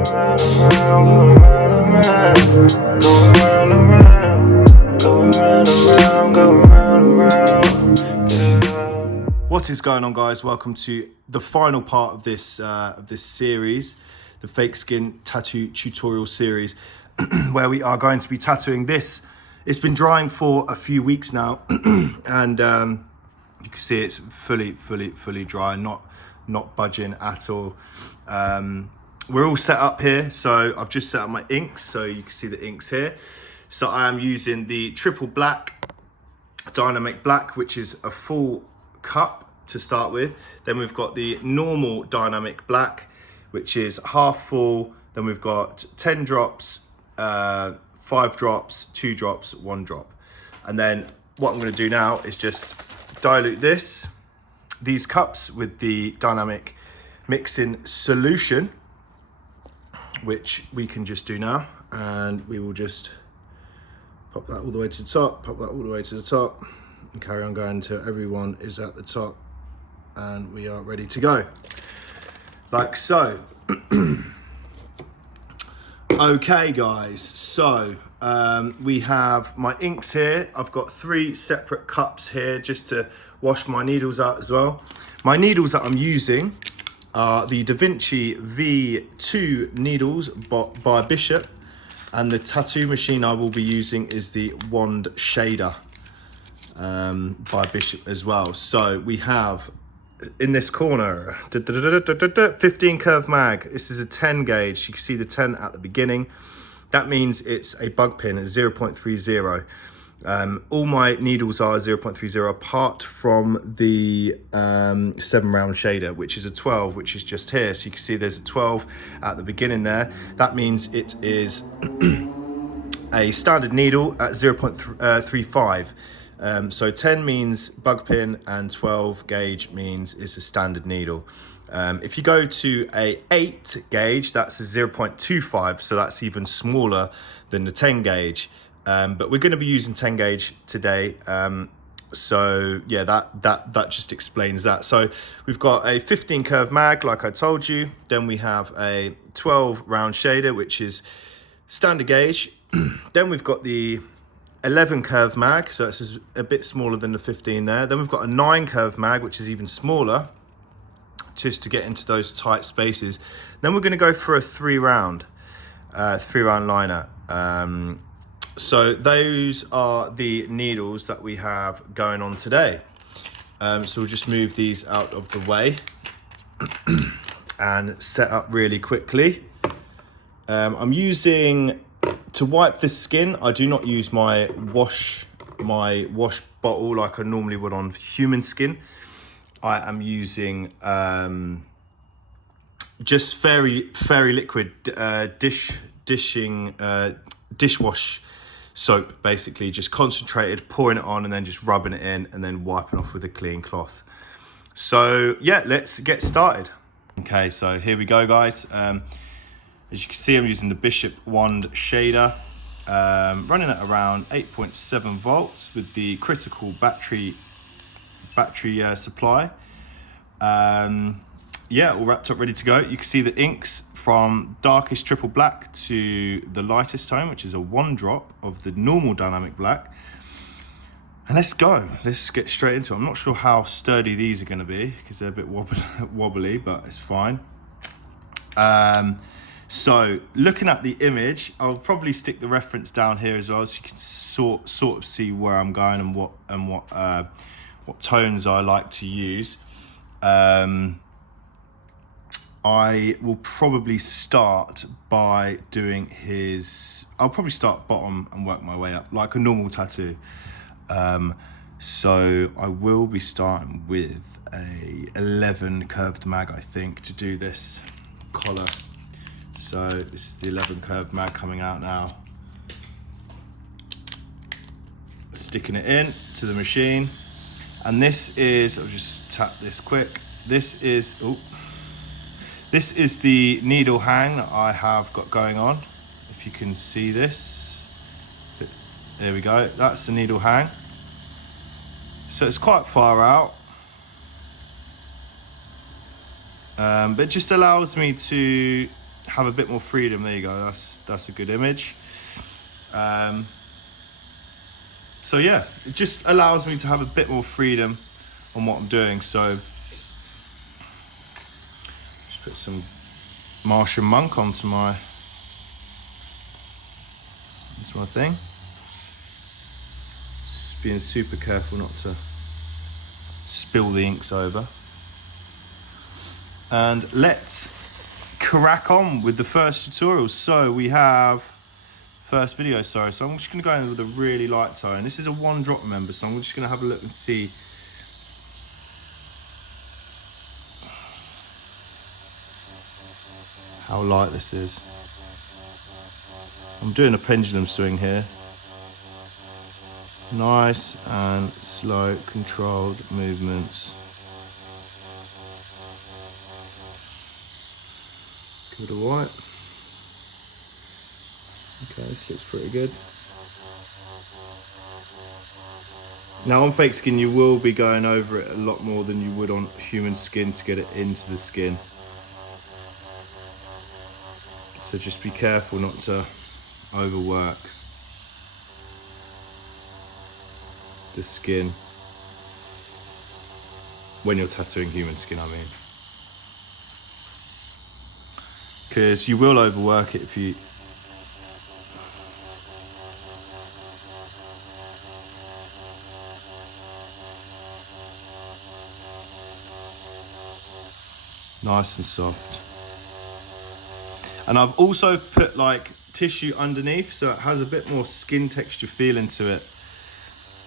What is going on, guys? Welcome to the final part of this series, the fake skin tattoo tutorial series, where we are going to be tattooing this. It's been drying for a few weeks now, and you can see it's fully dry, not budging at all. We're all set up here, so I've just set up my inks, so you can see the inks here. So I am using the triple black, dynamic black, which is a full cup to start with. Then we've got the normal dynamic black, which is half full. Then we've got 10 drops, 5 drops, 2 drops, 1 drop. And then what I'm going to do now is just dilute these cups with the dynamic mixing solution, which we can just do now. And we will just pop that all the way to the top, pop that all the way to the top, and carry on going until everyone is at the top and we are ready to go, like so. Okay guys, so we have my inks here. I've got 3 separate cups here just to wash my needles out as well. My needles that I'm using are the Da Vinci V2 needles by Bishop, and the tattoo machine I will be using is the Wand Shader by Bishop as well. So we have in this corner 15 curve mag. This is a 10 gauge. You can see the 10 at the beginning. That means it's a bug pin at 0.30. All my needles are 0.30 apart from the 7 round shader, which is a 12, which is just here. So you can see there's a 12 at the beginning there. That means it is a standard needle at 0.35. So 10 means bug pin and 12 gauge means it's a standard needle. If you go to a 8 gauge, that's a 0.25, so that's even smaller than the 10 gauge. But we're going to be using 10 gauge today. So yeah, that just explains that. So we've got a 15 curve mag, like I told you. Then we have a 12 round shader, which is standard gauge. Then we've got the 11 curve mag, so it's a bit smaller than the 15 there. Then we've got a 9 curve mag, which is even smaller, just to get into those tight spaces. Then we're going to go for a 3 round liner. So those are the needles that we have going on today. So we'll just move these out of the way and set up really quickly. I'm using, to wipe the skin, I do not use my wash bottle like I normally would on human skin. I am using just fairy liquid dishwash soap, basically just concentrated, pouring it on and then just rubbing it in and then wiping off with a clean cloth. So yeah, let's get started. Okay, so here we go, guys. As you can see, I'm using the Bishop Wand Shader, running at around 8.7 volts with the critical battery supply. Yeah, all wrapped up, ready to go. You can see the inks from darkest triple black to the lightest tone, which is a 1 drop of the normal dynamic black. And let's go. Let's get straight into it. I'm not sure how sturdy these are going to be because they're a bit wobbly, but it's fine. So looking at the image, I'll probably stick the reference down here as well, so you can sort of see where I'm going and what tones I like to use. I will probably start by doing his, I'll probably start bottom and work my way up like a normal tattoo. So I will be starting with a 11 curved mag, I think, to do this collar. So this is the 11 curved mag coming out now. Sticking it in to the machine. And this is, I'll just tap this quick. This is the needle hang that I have got going on. If you can see this, there we go. That's the needle hang. So it's quite far out, but it just allows me to have a bit more freedom. There you go, that's a good image. So yeah, it just allows me to have a bit more freedom on what I'm doing. So just put some Martian Monk onto this my thing. Just being super careful not to spill the inks over. And let's crack on with the first tutorial. So we have first video, sorry. So I'm just gonna go in with a really light tone. This is a 1 drop, remember, so I'm just gonna have a look and see how light this is. I'm doing a pendulum swing here. Nice and slow, controlled movements. Give it a white. Okay, this looks pretty good. Now on fake skin, you will be going over it a lot more than you would on human skin to get it into the skin. So just be careful not to overwork the skin when you're tattooing human skin, I mean. Because you will overwork it if you nice and soft. And I've also put like tissue underneath, so it has a bit more skin texture feeling to it.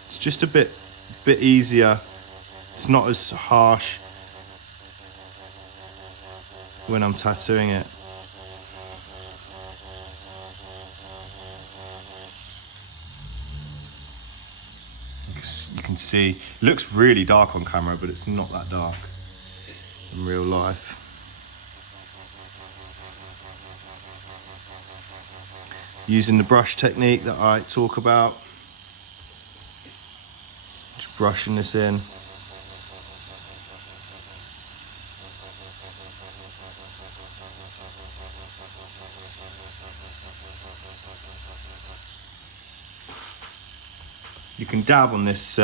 It's just a bit easier. It's not as harsh when I'm tattooing it. You can see, it looks really dark on camera, but it's not that dark in real life. Using the brush technique that I talk about. Just brushing this in. You can dab on this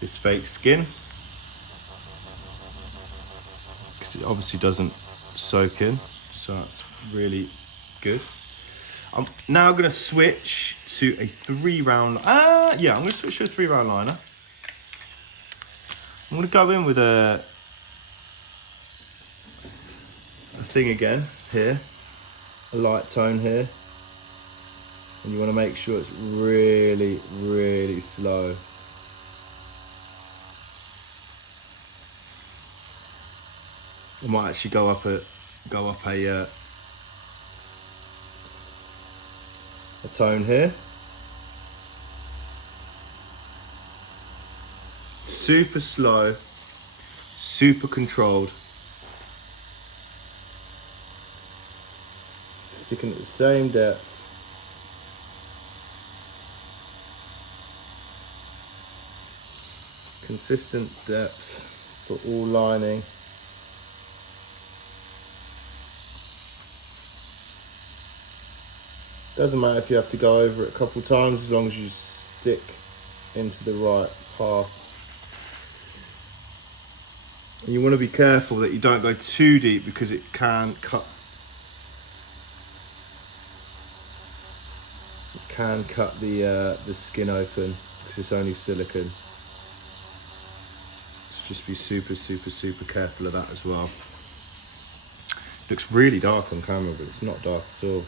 this fake skin, because it obviously doesn't soak in, so that's really good. I'm now going to switch to a 3-round. I'm going to switch to a 3-round liner. I'm going to go in with a thing again here, a light tone here, and you want to make sure it's really, really slow. I might actually go up a tone here. Super slow, super controlled. Sticking at the same depth. Consistent depth for all lining. Doesn't matter if you have to go over it a couple times, as long as you stick into the right path. And you want to be careful that you don't go too deep, because it can cut the skin open, because it's only silicone. So just be super, super, super careful of that as well. Looks really dark on camera, but it's not dark at all.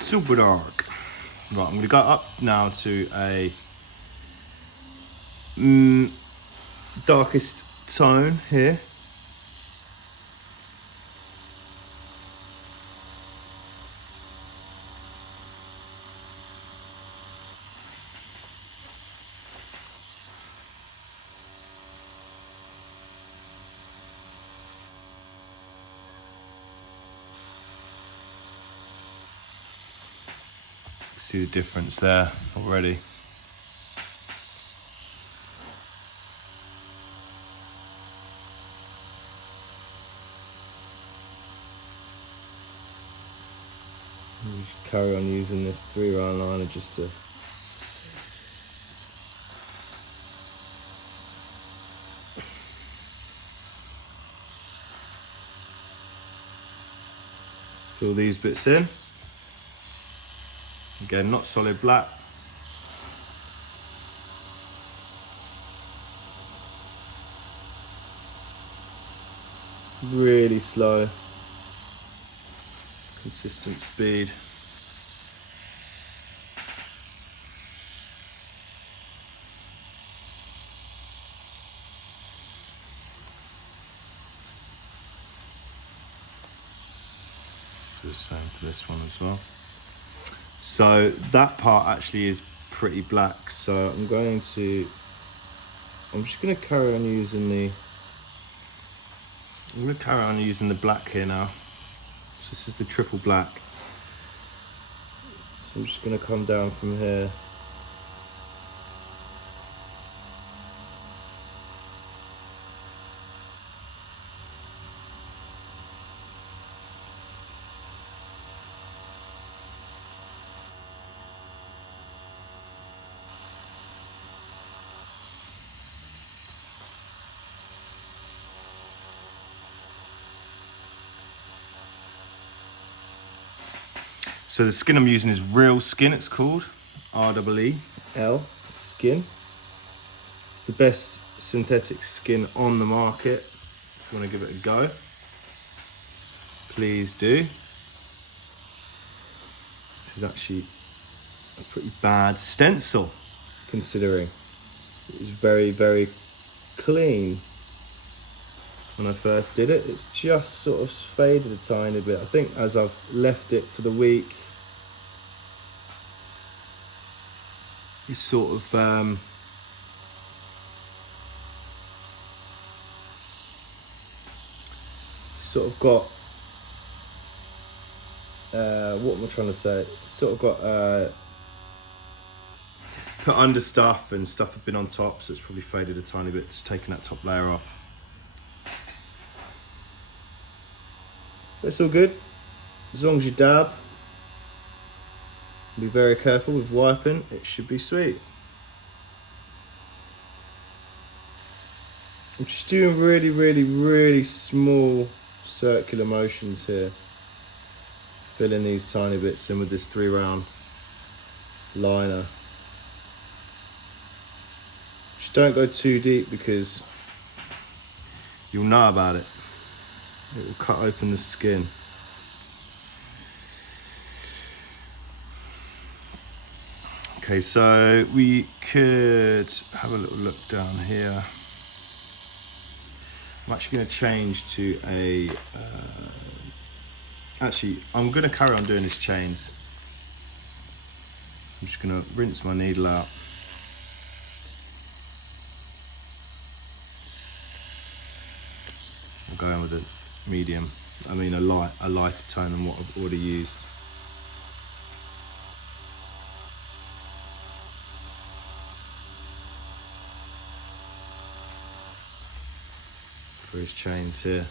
Super dark. Right, I'm going to go up now to a darkest tone here. See the difference there already. You should carry on using this 3-round liner just to fill these bits in. Again, not solid black. Really slow, consistent speed. Do the same for this one as well. So that part actually is pretty black, so I'm just going to carry on using the black here now. So this is the triple black. So I'm just going to come down from here. So the skin I'm using is Real Skin, it's called. R-E-E-L, Skin. It's the best synthetic skin on the market. If you want to give it a go, please do. This is actually a pretty bad stencil, considering it was very, very clean when I first did it. It's just sort of faded a tiny bit. I think as I've left it for the week, it's sort of got what am I trying to say? Sort of got put under stuff, and stuff had been on top, so it's probably faded a tiny bit. Just taking that top layer off. But it's all good as long as you dab. Be very careful with wiping, it should be sweet. I'm just doing really, really, really small circular motions here. Filling these tiny bits in with this 3-round liner. Just don't go too deep because you'll know about it. It will cut open the skin. Okay, so we could have a little look down here. I'm actually going to change to a... actually, I'm going to carry on doing this chains. I'm just going to rinse my needle out. I'm going with a medium, a lighter tone than what I've already used. For his chains here.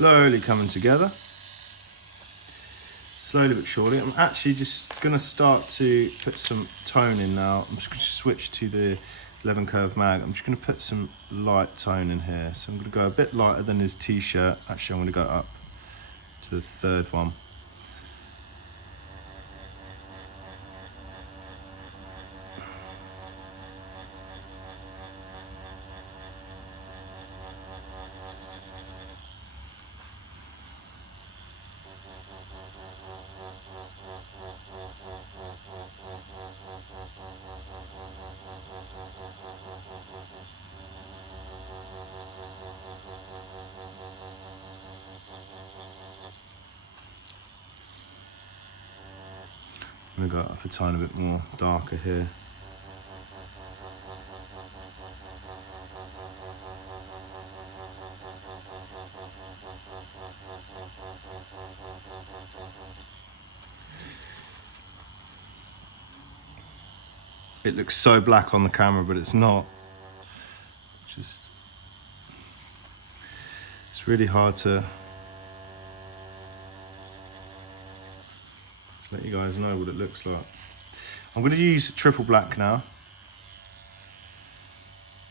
slowly coming together. Slowly but surely. I'm actually just going to start to put some tone in now. I'm just going to switch to the 11 curve mag. I'm just going to put some light tone in here. So I'm going to go a bit lighter than his t-shirt. Actually, I'm going to go up to the third one. I'm going to go up a tiny bit more darker here. It looks so black on the camera, but it's not. It's really hard to let you guys know what it looks like. I'm going to use triple black now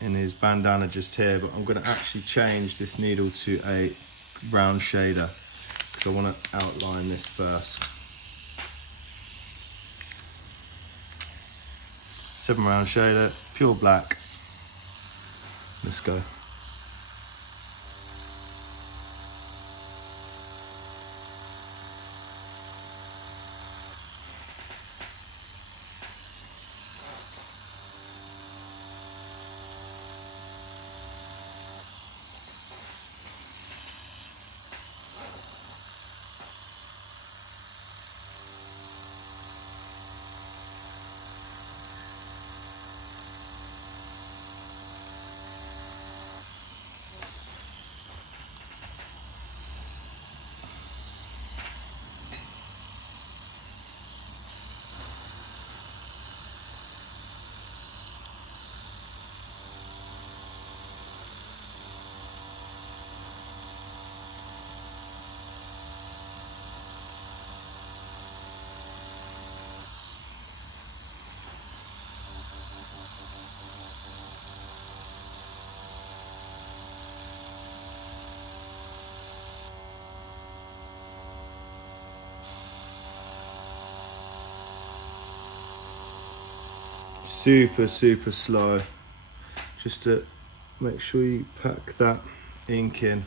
in his bandana just here, but I'm going to actually change this needle to a brown shader because I want to outline this first. 7 round shader, pure black. Let's go. Super slow, just to make sure you pack that ink in.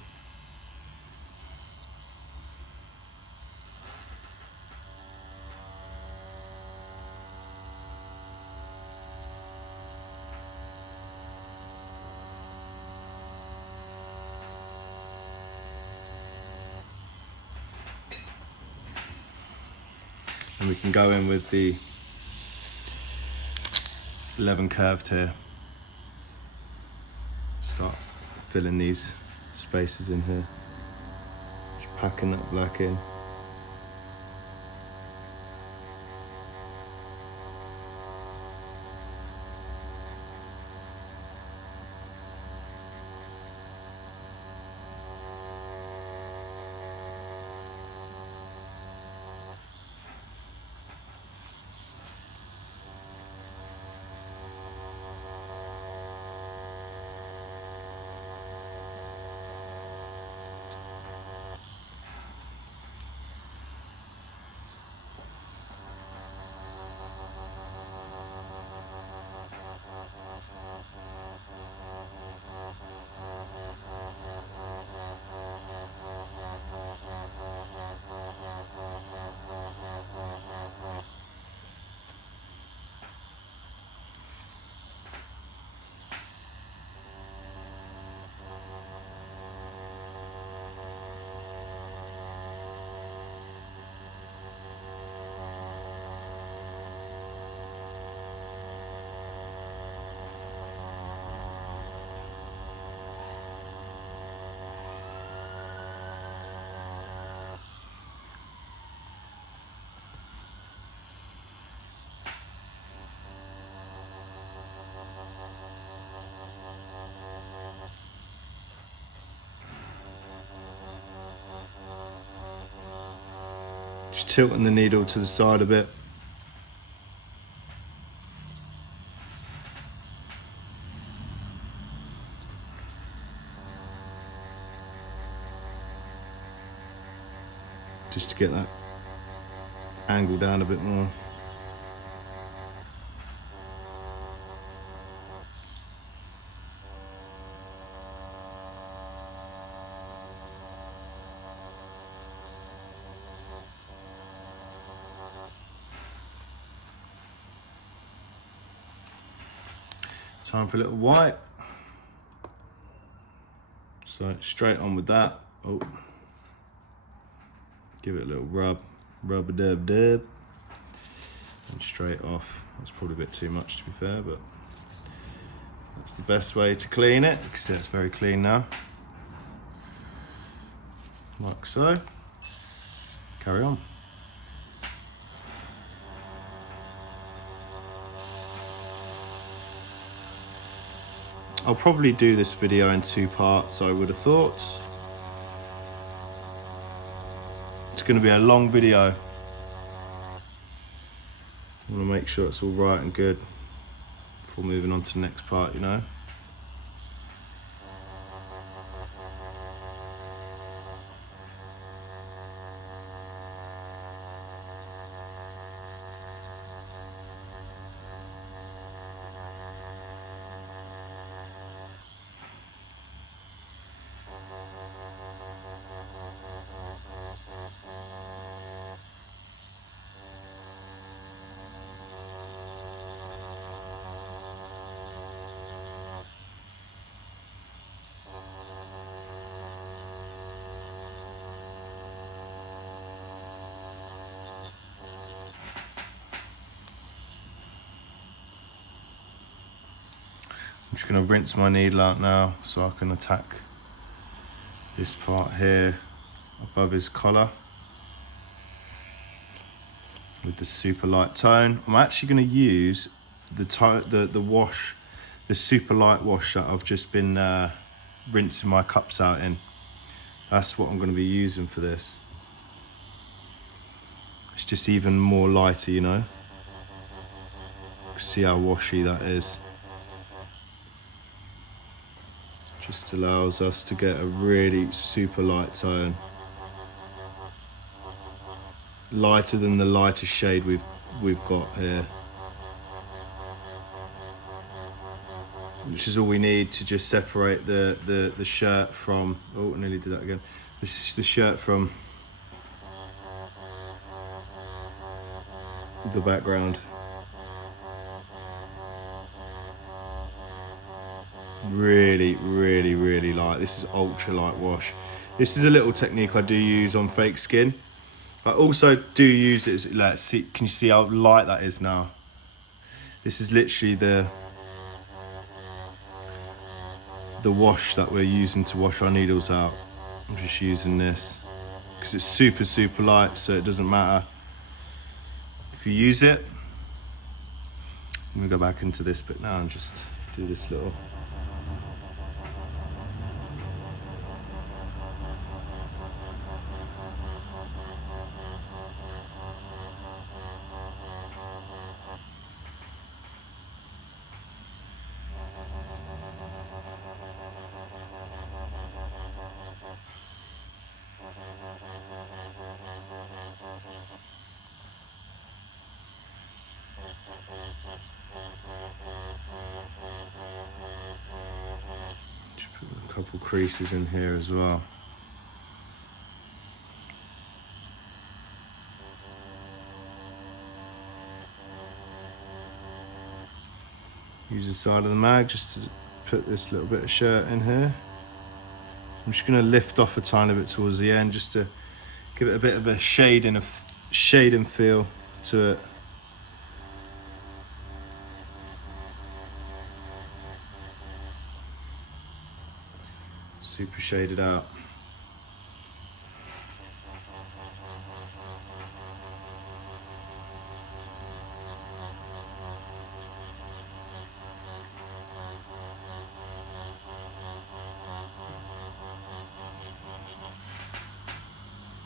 And we can go in with the 11 curved here. Start filling these spaces in here. Just packing that black in. Just tilting the needle to the side a bit. Just to get that angle down a bit more. Time for a little white. So straight on with that. Oh, give it a little rub a dub, and straight off. That's probably a bit too much, to be fair, but that's the best way to clean it. You can see it's very clean now, like so. Carry on. I'll probably do this video in 2 parts, I would have thought. It's going to be a long video. I want to make sure it's all right and good before moving on to the next part, you know. I'm just going to rinse my needle out now so I can attack this part here above his collar with the super light tone. I'm actually going to use the wash, the super light wash that I've just been rinsing my cups out in. That's what I'm going to be using for this. It's just even more lighter, you know. See how washy that is. Just allows us to get a really super light tone. Lighter than the lightest shade we've got here. Which is all we need to just separate the shirt from, oh, I nearly did that again. The shirt from the background. Really, really, really light. This is ultra light wash. This is a little technique I do use on fake skin. I also do use it as, let's see, can you see how light that is now? This is literally the wash that we're using to wash our needles out. I'm just using this because it's super, super light, so it doesn't matter if you use it. I'm gonna go back into this bit now and just do this little. Couple creases in here as well. Use the side of the mag just to put this little bit of shirt in here. I'm just going to lift off a tiny bit towards the end just to give it a bit of a shade and feel to it. Super shaded out.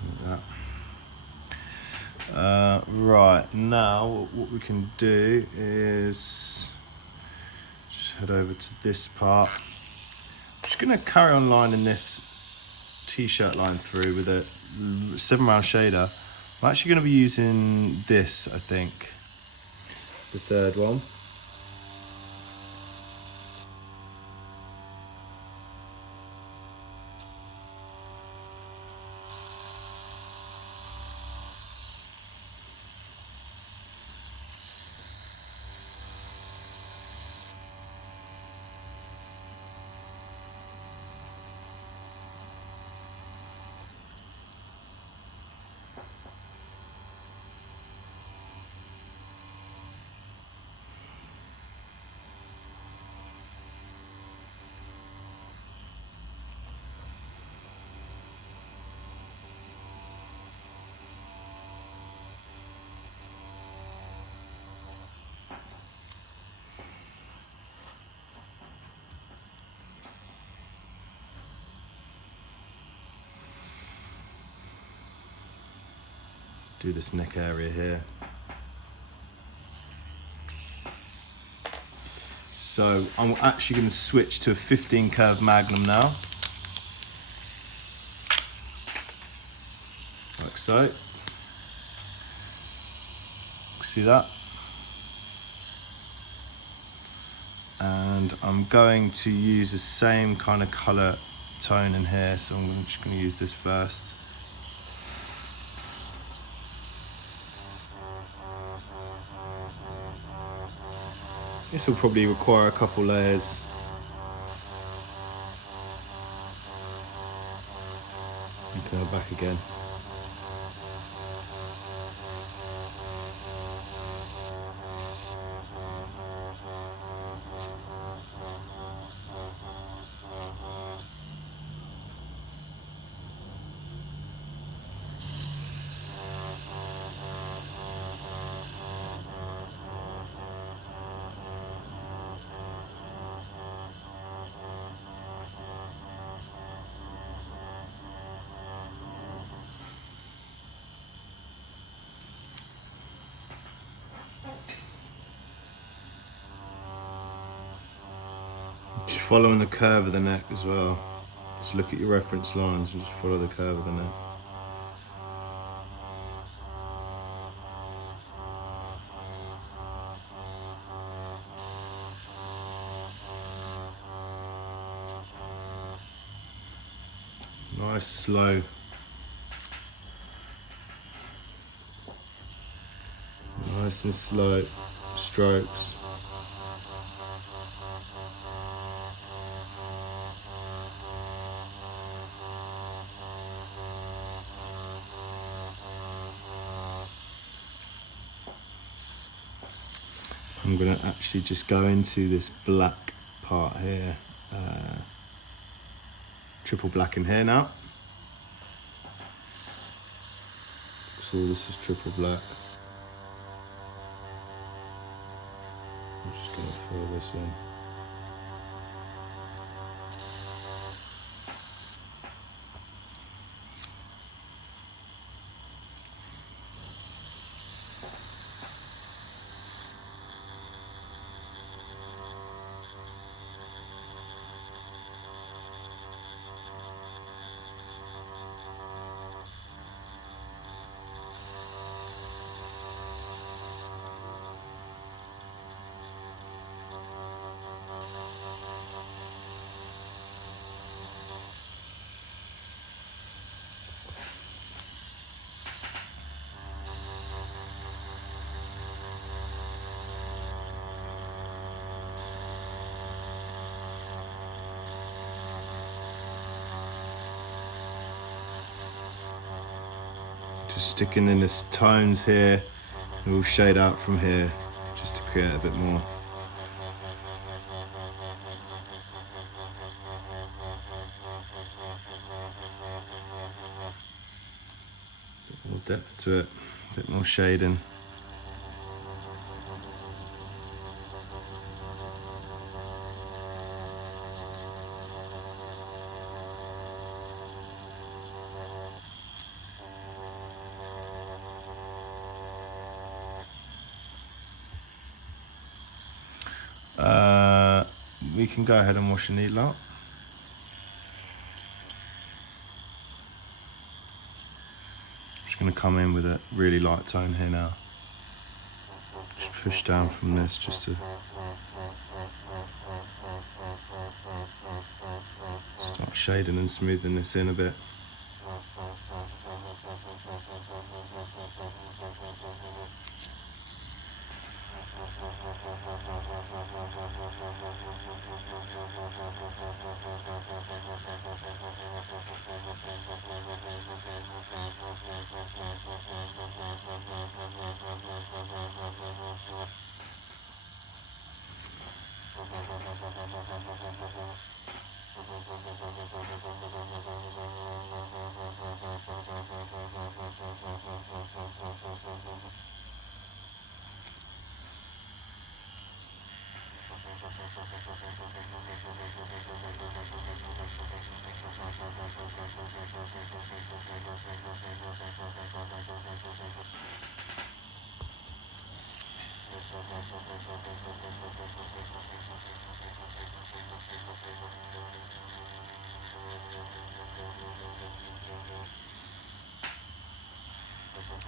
Like that. Right, now what we can do is just head over to this part. I'm just going to carry on lining this t-shirt line through with a 7-round shader. I'm actually going to be using this, I think, the third one. Do this neck area here. So I'm actually going to switch to a 15 curve Magnum now, like so. See that? And I'm going to use the same kind of colour tone in here, so I'm just going to use this first. This will probably require a couple layers. And go back again. Just following the curve of the neck as well. Just look at your reference lines and just follow the curve of the neck. Nice slow. Nice and slow strokes. I'm going to actually just go into this black part here, triple black in here now. So this is triple black. I'm just going to fill this in. Just sticking in this tones here, and we'll shade out from here just to create a bit more. Bit more depth to it, a bit more shading. you can go ahead and wash your needle out. Just going to come in with a really light tone here now. Just push down from this just to start shading and smoothing this in a bit.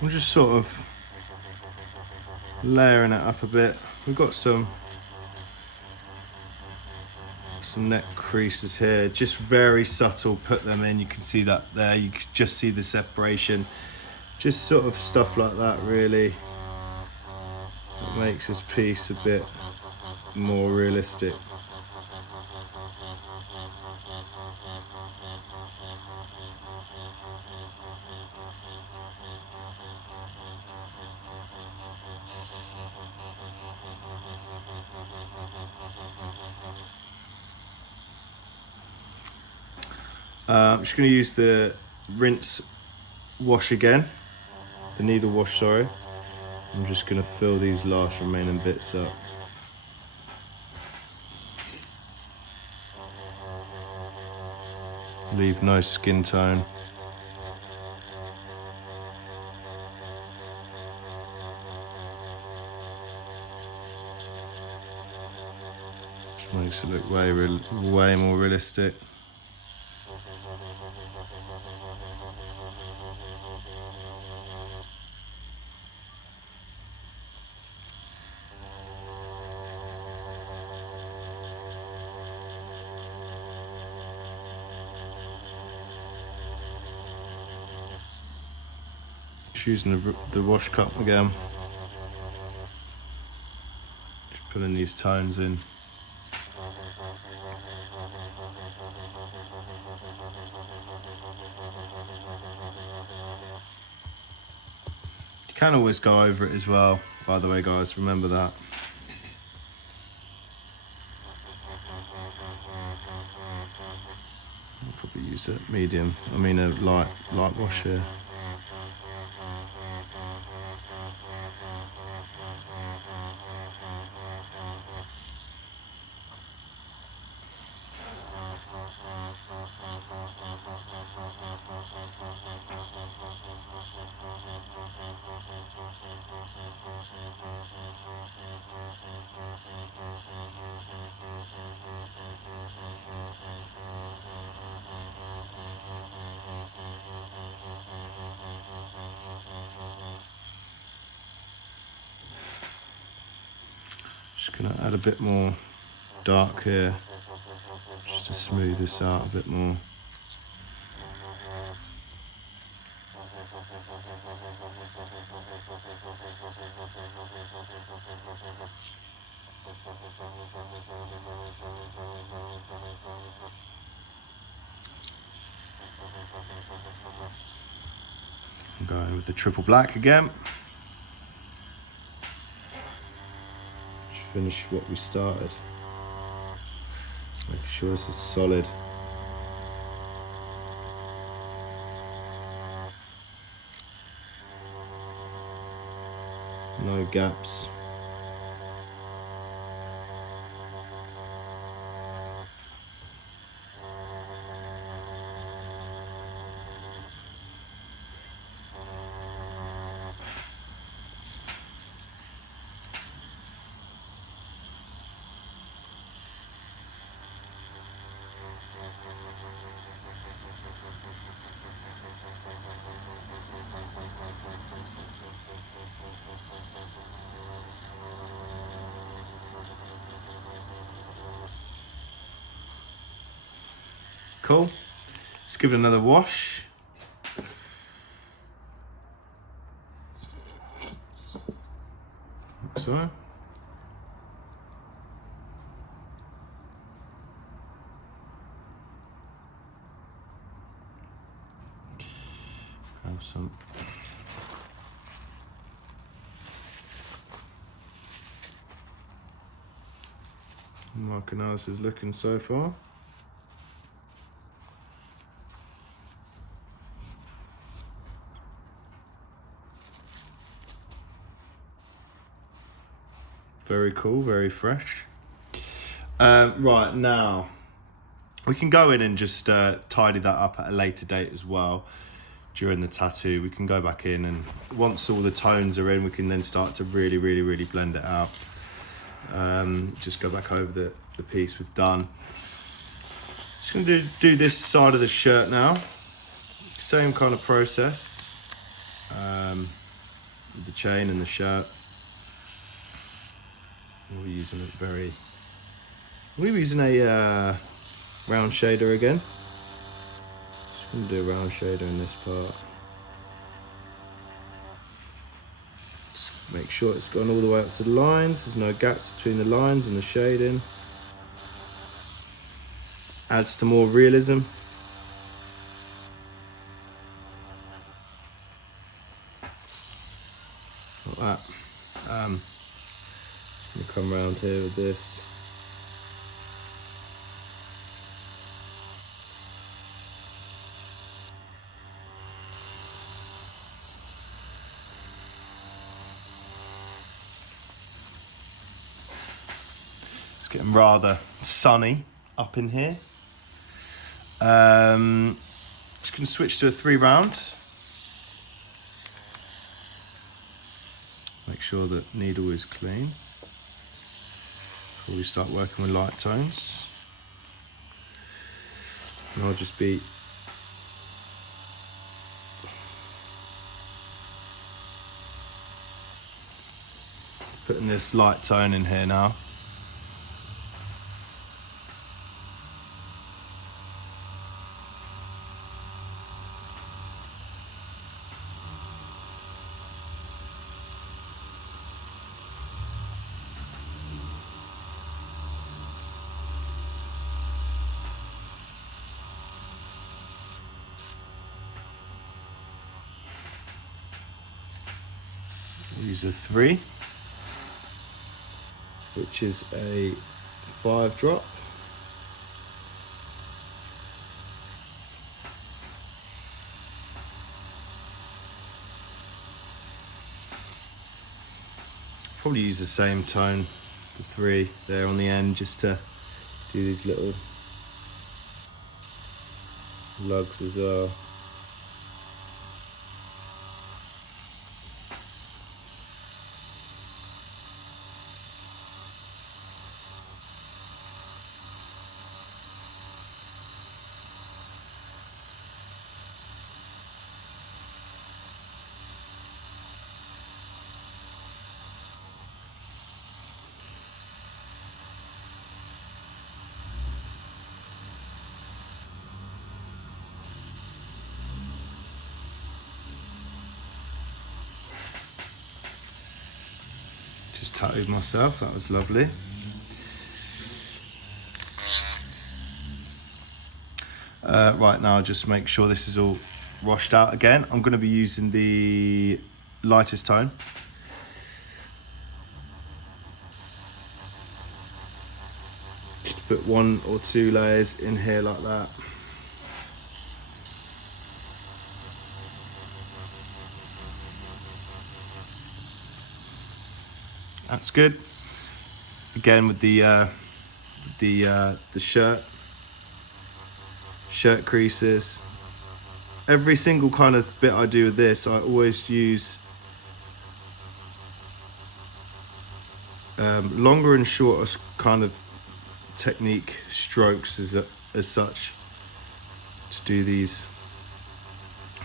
I'm just sort of layering it up a bit. We've got some neck creases here, just very subtle, put them in, you can see that there, you can just see the separation, just sort of stuff like that really that makes this piece a bit more realistic. I'm just going to use the rinse wash again, the needle wash, sorry. I'm just going to fill these last remaining bits up. Leave no skin tone. Just makes it look way more realistic. Just using the wash cup again. Just putting these tones in. You can always go over it as well, by the way guys, remember that. I'll probably use a medium, a light wash here. Just gonna add a bit more dark here, just to smooth this out a bit more. I'm going with the triple black again. Just finish what we started. Making sure this is solid. No gaps. cool. Let's give it another wash. Like so. Have some mark analysis looking so far. Very cool, very fresh. Right, now we can go in and just tidy that up at a later date as well. During the tattoo, we can go back in, and once all the tones are in, we can then start to really blend it out. Just go back over the piece we've done. Just gonna do this side of the shirt now. Same kind of process with the chain and the shirt. We're using a round shader again. Just gonna do a round shader in this part. Make sure it's gone all the way up to the lines. There's no gaps between the lines and the shading. Adds to more realism. Like that. I'm gonna come around here with this. It's getting rather sunny up in here. Just gonna switch to a 3 round. Make sure that needle is clean before we start working with light tones. And I'll just be putting this light tone in here now. Use a 3, which is a 5 drop. Probably use the same tone, the 3 there on the end, just to do these little lugs as well. Just tattooed myself, that was lovely. Right, now just make sure this is all washed out again. I'm going to be using the lightest tone. Just put 1 or 2 layers in here like that. That's good. Again with the shirt creases. Every single kind of bit I do with this, I always use longer and shorter kind of technique strokes as such to do these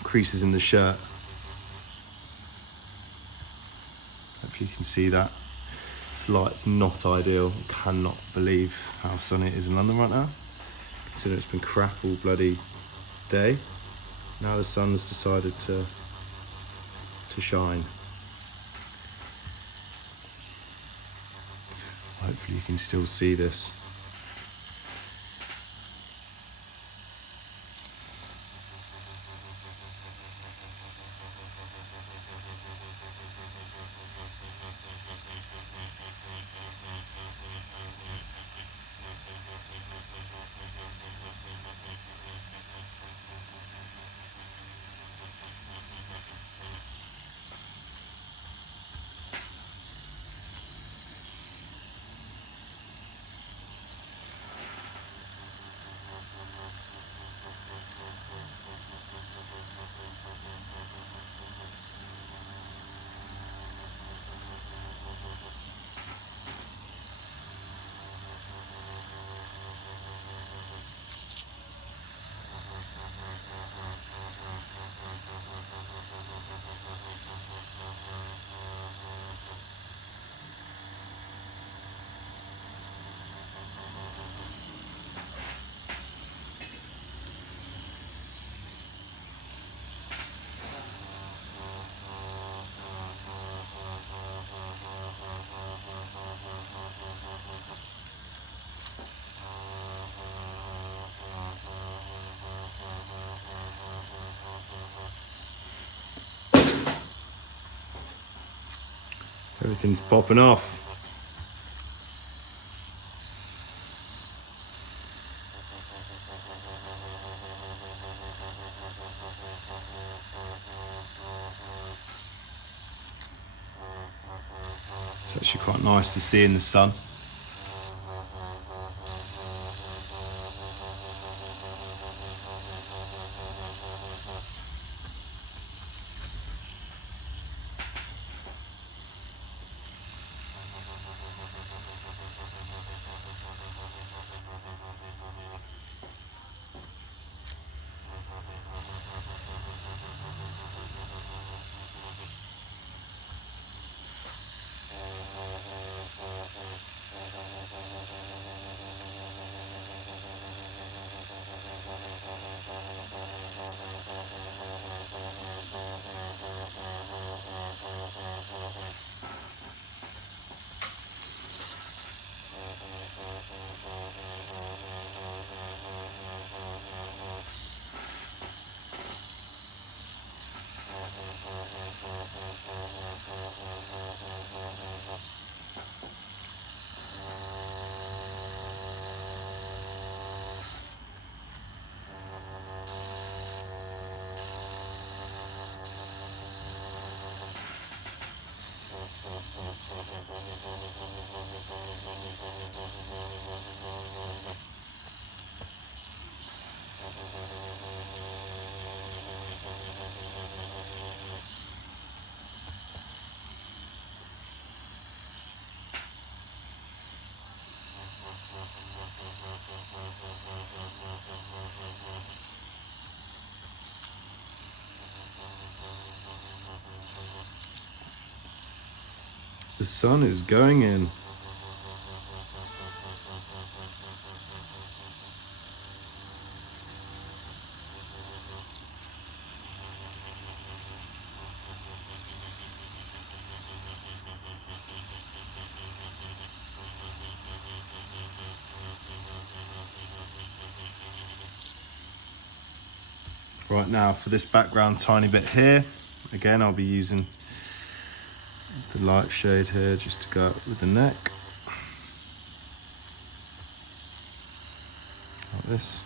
creases in the shirt. Hopefully you can see that. This light's not ideal. I cannot believe how sunny it is in London right now. considering it's been crap all bloody day. Now the sun's decided to shine. Hopefully you can still see this. Everything's popping off. It's actually quite nice to see in the sun. The sun is going in. Right, now for this background tiny bit here, again I'll be using the light shade here just to go up with the neck, like this.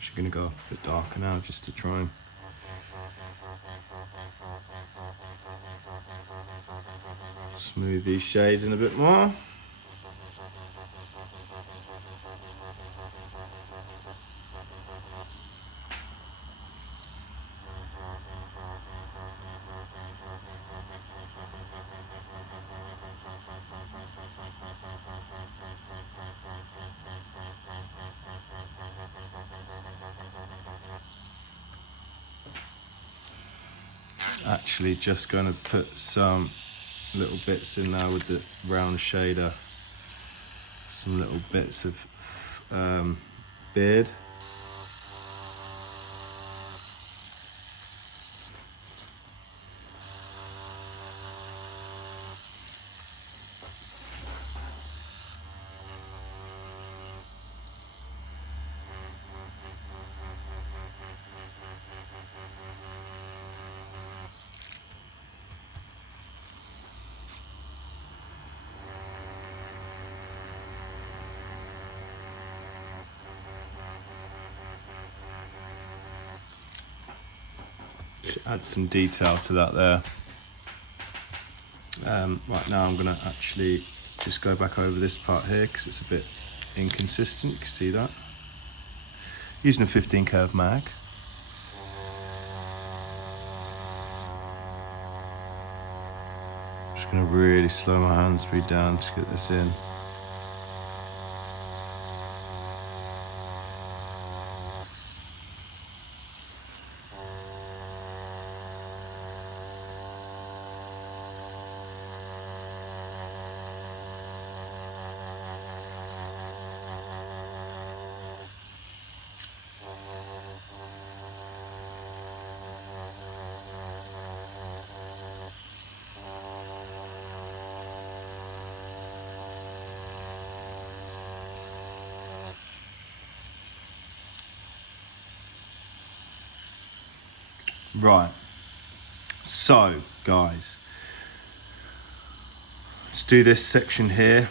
Actually going to go a bit darker now just to try and Smooth these shades in a bit more. Actually just going to put some little bits in now with the round shader, some little bits of beard. Add some detail to that there. Right now I'm going to actually just go back over this part here because it's a bit inconsistent. You can see that. Using a 15 curve mag. Just going to really slow my hand speed down to get this in. Right, so guys, let's do this section here.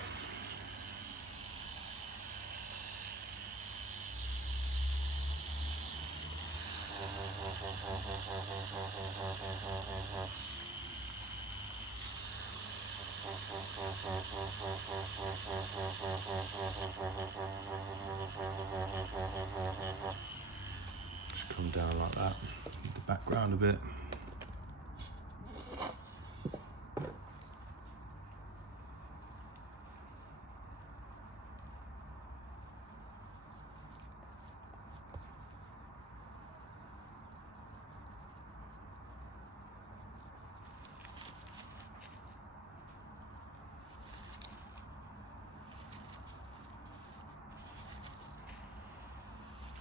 Just come down like that, with the background a bit.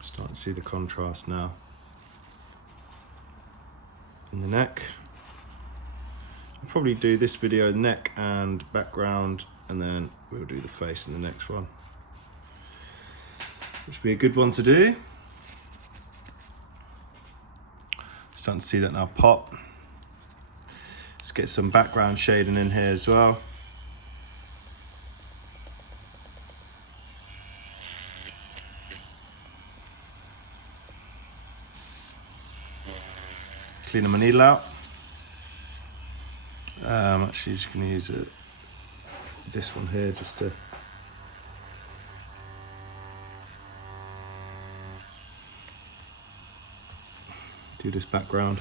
Starting to see the contrast now in the neck. I'll probably do this video neck and background, and then we'll do the face in the next one, which will be a good one to do. Starting to see that now pop. Let's get some background shading in here as well. Cleaning my needle out. Actually just going to use this one here just to do this background.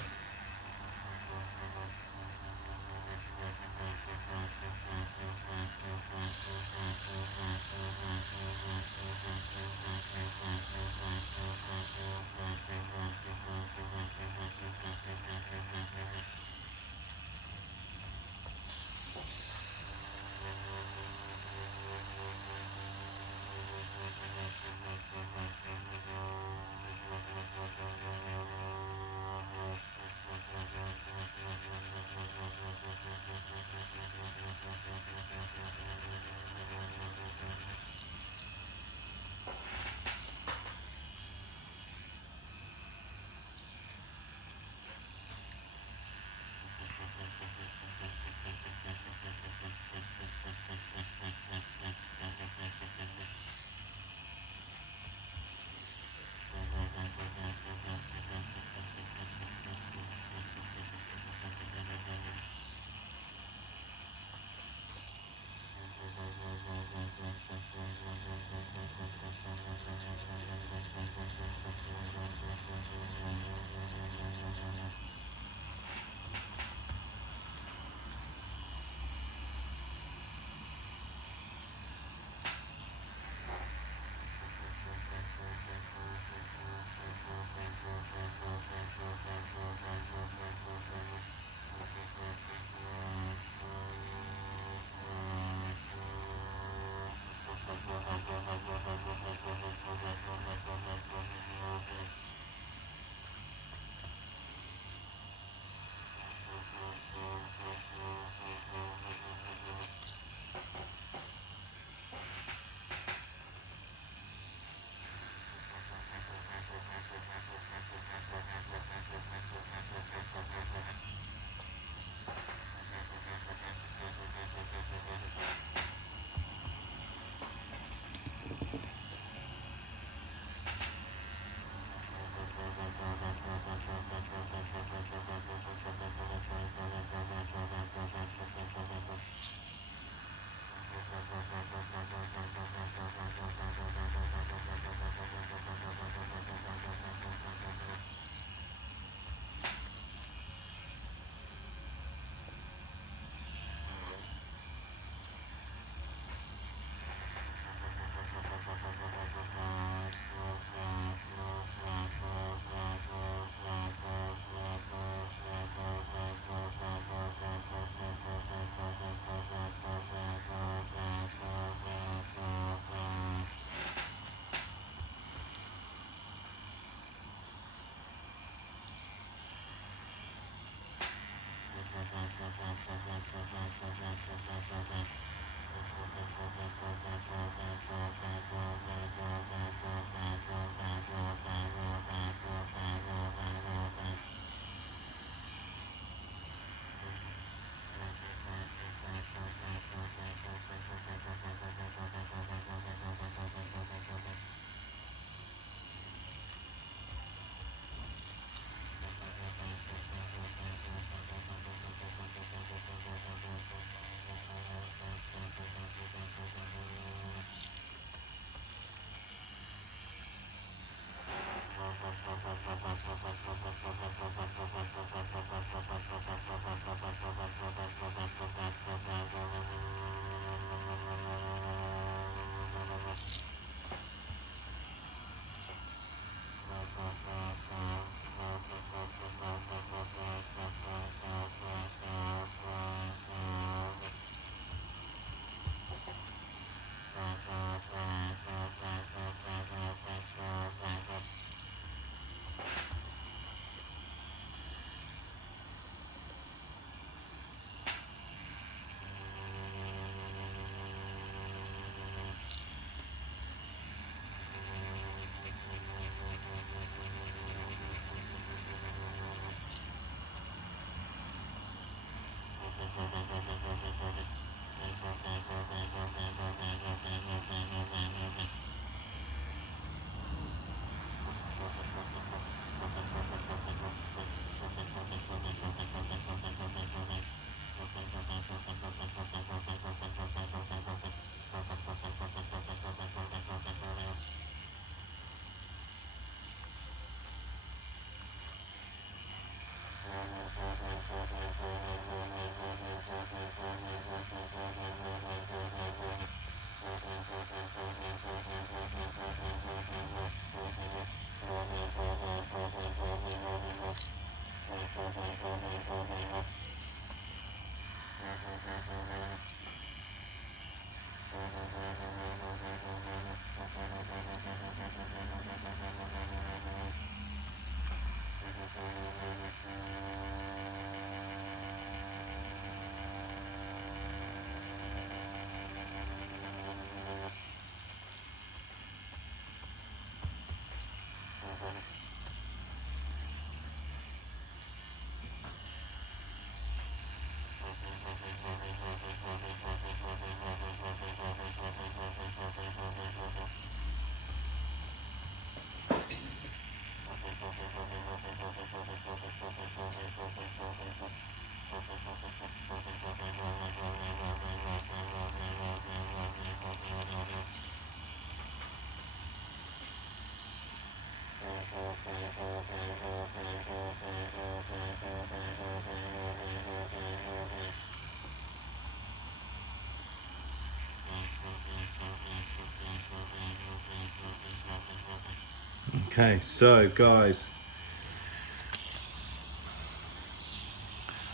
Okay, so guys,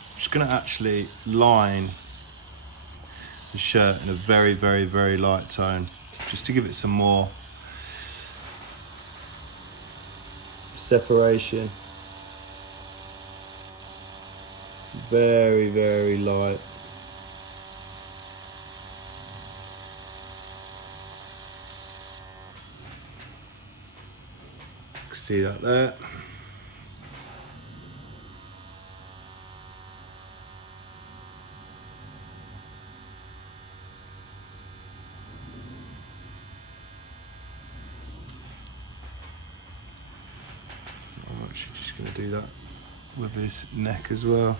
I'm just going to actually line the shirt in a very, very, very light tone, just to give it some more separation. Very, very light. See that there? I'm actually just going to do that with his neck as well.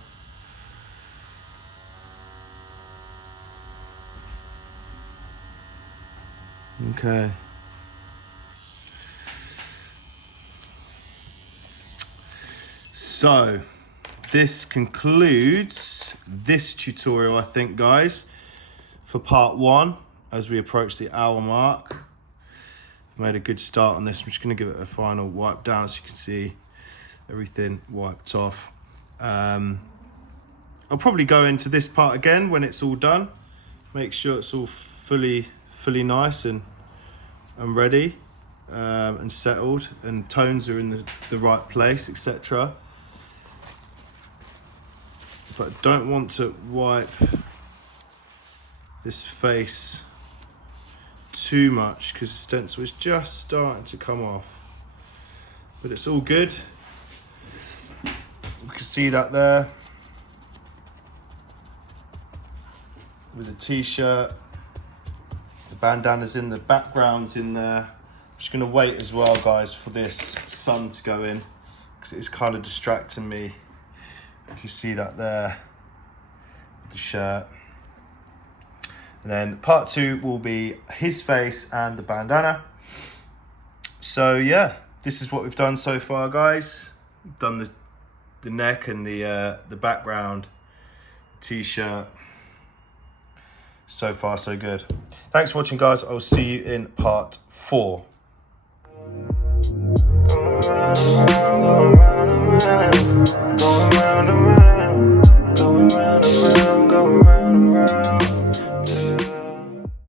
Okay. So this concludes this tutorial, I think, guys, for part 1 as we approach the hour mark. Made a good start on this. I'm just going to give it a final wipe down so you can see everything wiped off. I'll probably go into this part again when it's all done. Make sure it's all fully nice and ready and settled, and tones are in the right place, etc. but I don't want to wipe this face too much because the stencil is just starting to come off. But it's all good. You can see that there with the t-shirt. The bandana's in, the background's in there. I'm just gonna wait as well, guys, for this sun to go in because it's kind of distracting me. You can see that there with the shirt. And then part 2 will be his face and the bandana. So yeah, this is what we've done so far, guys. We've done the neck and the background, t-shirt. So far, so good. Thanks for watching, guys. I will see you in part 4. Go round, go round, go round.